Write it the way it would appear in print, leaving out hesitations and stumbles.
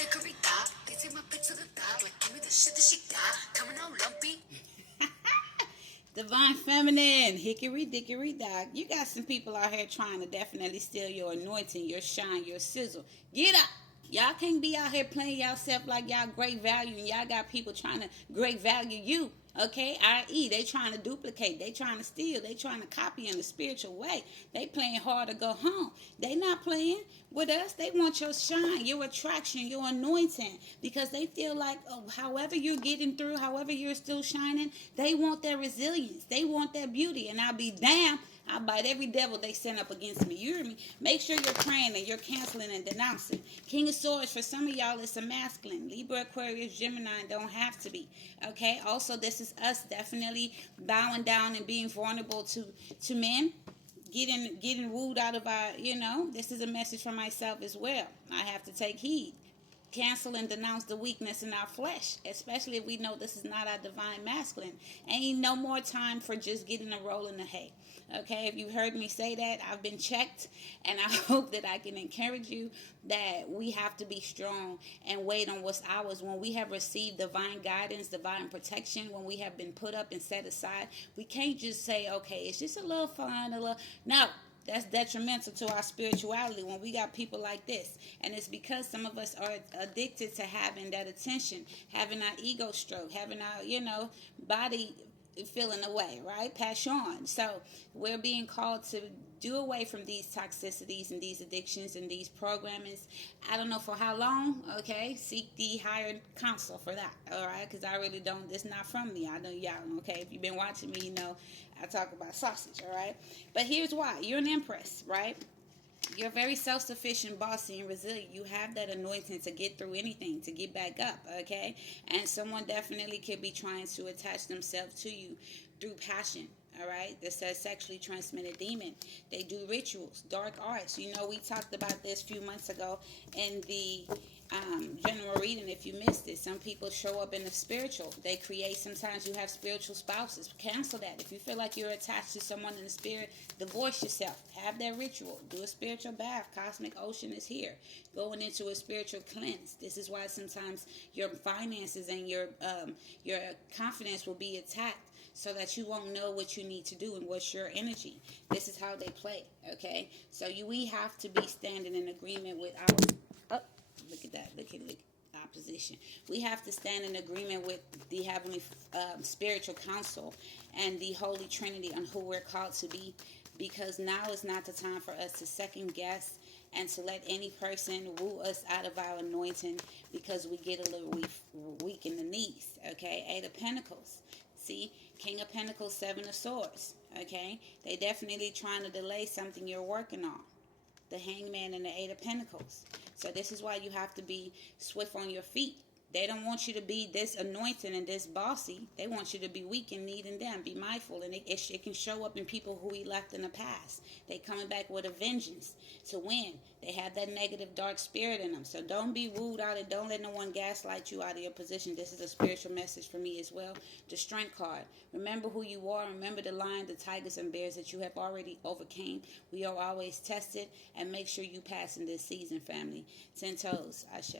dickory dock. They take my bitch to the dock. Like, give me the shit that she got. Coming out lumpy. Divine Feminine, hickory dickory dock. You got some people out here trying to definitely steal your anointing, your shine, your sizzle. Get up. Y'all can't be out here playing yourself like y'all great value, and y'all got people trying to great value you. Okay, i.e., they trying to duplicate, they trying to steal, they trying to copy in a spiritual way. They playing hard to go home. They not playing with us. They want your shine, your attraction, your anointing, because they feel like, oh, however you're getting through, however you're still shining, they want their resilience, they want their beauty, and I'll be damned. I bite every devil they send up against me. You hear me? Make sure you're praying and you're canceling and denouncing. King of Swords, for some of y'all, it's a masculine. Libra, Aquarius, Gemini, don't have to be. Okay? Also, this is us definitely bowing down and being vulnerable to men. Getting wooed out of our, this is a message for myself as well. I have to take heed. Cancel and denounce the weakness in our flesh, especially if we know this is not our divine masculine. Ain't no more time for just getting a roll in the hay. Okay, if you heard me say that, I've been checked, and I hope that I can encourage you that we have to be strong and wait on what's ours. When we have received divine guidance, divine protection, when we have been put up and set aside, we can't just say, okay, it's just a little fun, a little. No, that's detrimental to our spirituality when we got people like this. And it's because some of us are addicted to having that attention, having our ego stroke, having our, body feeling away, right? Passion. So we're being called to do away from these toxicities and these addictions and these programmings. I don't know for how long, okay? Seek the higher counsel for that, all right? Because I really don't, it's not from me. I know y'all, okay? If you've been watching me, you know I talk about sausage, all right? But here's why. You're an empress, right? You're very self-sufficient, bossy, and resilient. You have that anointing to get through anything, to get back up, okay? And someone definitely could be trying to attach themselves to you through passion, all right? This says sexually transmitted demon. They do rituals, dark arts. You know, we talked about this a few months ago in the general reading. If you missed it, some people show up in the spiritual. They create, sometimes you have spiritual spouses. Cancel that. If you feel like you're attached to someone in the spirit, divorce yourself. Have that ritual. Do a spiritual bath. Cosmic Ocean is here. Going into a spiritual cleanse. This is why sometimes your finances and your confidence will be attacked, so that you won't know what you need to do and what's your energy. This is how they play, okay? So we have to be standing in agreement with our... Oh, look at that. Look at opposition. We have to stand in agreement with the heavenly spiritual council and the Holy Trinity on who we're called to be, because now is not the time for us to second guess and to let any person woo us out of our anointing because we get a little weak in the knees, okay? 8 of Pentacles. See, King of Pentacles, 7 of Swords, okay? They definitely trying to delay something you're working on. The Hangman and the 8 of Pentacles. So this is why you have to be swift on your feet. They don't want you to be this anointing and this bossy. They want you to be weak and needing them. Be mindful. And it can show up in people who he left in the past. They coming back with a vengeance to win. They have that negative, dark spirit in them. So don't be wooed out and don't let no one gaslight you out of your position. This is a spiritual message for me as well. The Strength card. Remember who you are. Remember the lion, the tigers, and bears that you have already overcame. We are always tested. And make sure you pass in this season, family. 10 toes. Ashe.